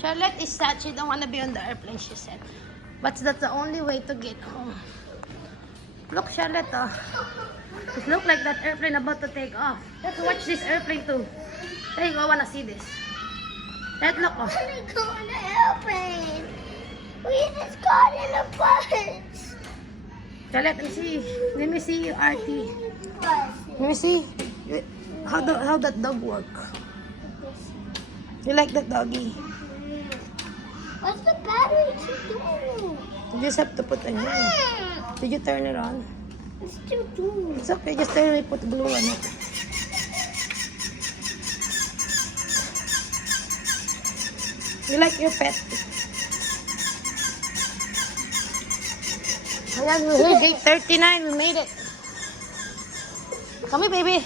Charlotte is sad. She don't want to be on the airplane, she said. But that's the only way to get home. Look, Charlotte, oh. It look like that airplane about to take off. Let's watch this airplane too. There you go, I wanna see this. Let's look, oh. I want to go on the airplane. We just got in a bus. Charlotte, let me see you, RT. Let me see. How that dog work? You like that doggy? What's the battery doing? You just have to put on here. Did you turn it on? It's still doing. It's okay, just turn it, put glue on it. You like your pet? Ayan, we're here, gate 39, we made it. Come here, baby.